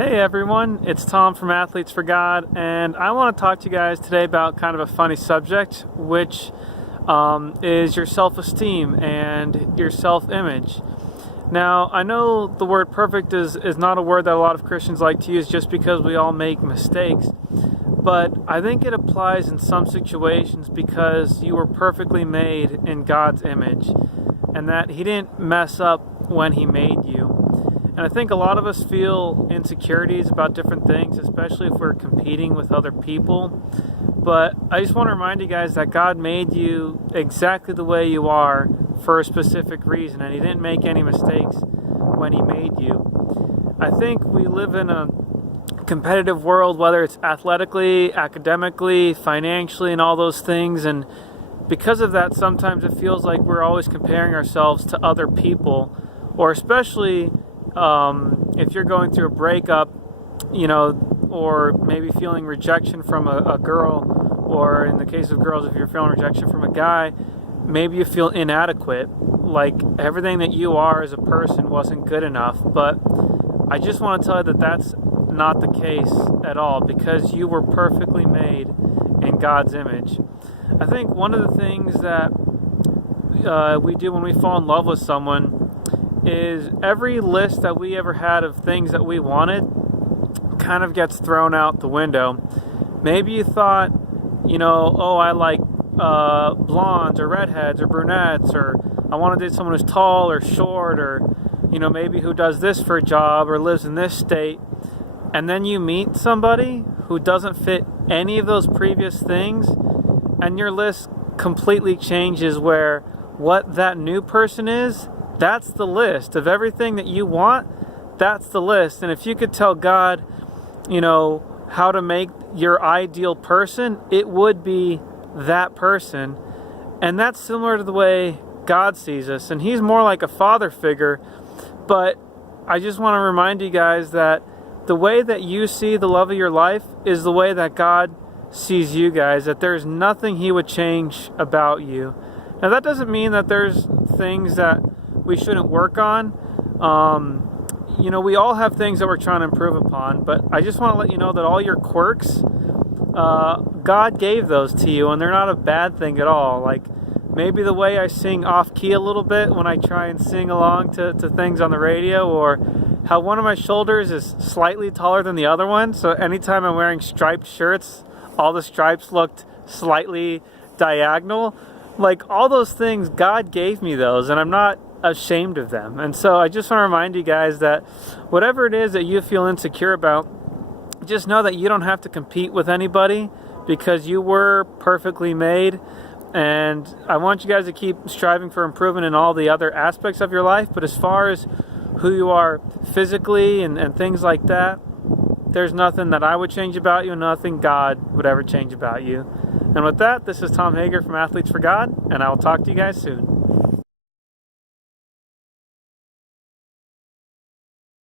Hey everyone, it's Tom from Athletes for God, and I want to talk to you guys today about kind of a funny subject, which is your self-esteem and your self-image. Now, I know the word perfect is not a word that a lot of Christians like to use just because we all make mistakes, but I think it applies in some situations because you were perfectly made in God's image, and that He didn't mess up when He made you. And I think a lot of us feel insecurities about different things, especially if we're competing with other people. But I just want to remind you guys that God made you exactly the way you are for a specific reason, and He didn't make any mistakes when He made you. I think we live in a competitive world, whether it's athletically, academically, financially, and all those things. And because of that, sometimes it feels like we're always comparing ourselves to other people, or especially if you're going through a breakup, or maybe feeling rejection from a girl, or in the case of girls, if you're feeling rejection from a guy, maybe you feel inadequate, like everything that you are as a person wasn't good enough. But I just want to tell you that that's not the case at all, because you were perfectly made in God's image. I think one of the things that we do when we fall in love with someone is every list that we ever had of things that we wanted kind of gets thrown out the window. Maybe you thought, I like blondes or redheads or brunettes, or I want to date someone who's tall or short, or maybe who does this for a job or lives in this state. And then you meet somebody who doesn't fit any of those previous things, and your list completely changes, where what that new person is, that's the list of everything that you want. That's the list. And if you could tell God, how to make your ideal person, it would be that person. And that's similar to the way God sees us. And He's more like a father figure. But I just want to remind you guys that the way that you see the love of your life is the way that God sees you guys, that there's nothing He would change about you. Now, that doesn't mean that there's things that we shouldn't work on. We all have things that we're trying to improve upon, but I just want to let you know that all your quirks, God gave those to you, and they're not a bad thing at all. Like maybe the way I sing off key a little bit when I try and sing along to things on the radio, or how one of my shoulders is slightly taller than the other one, so anytime I'm wearing striped shirts, all the stripes looked slightly diagonal. Like all those things, God gave me those, and I'm not ashamed of them. And so I just want to remind you guys that whatever it is that you feel insecure about, just know that you don't have to compete with anybody, because you were perfectly made. And I want you guys to keep striving for improvement in all the other aspects of your life. But as far as who you are physically and things like that, there's nothing that I would change about you, nothing God would ever change about you. And with that, this is Tom Hager from Athletes for God, and I will talk to you guys soon.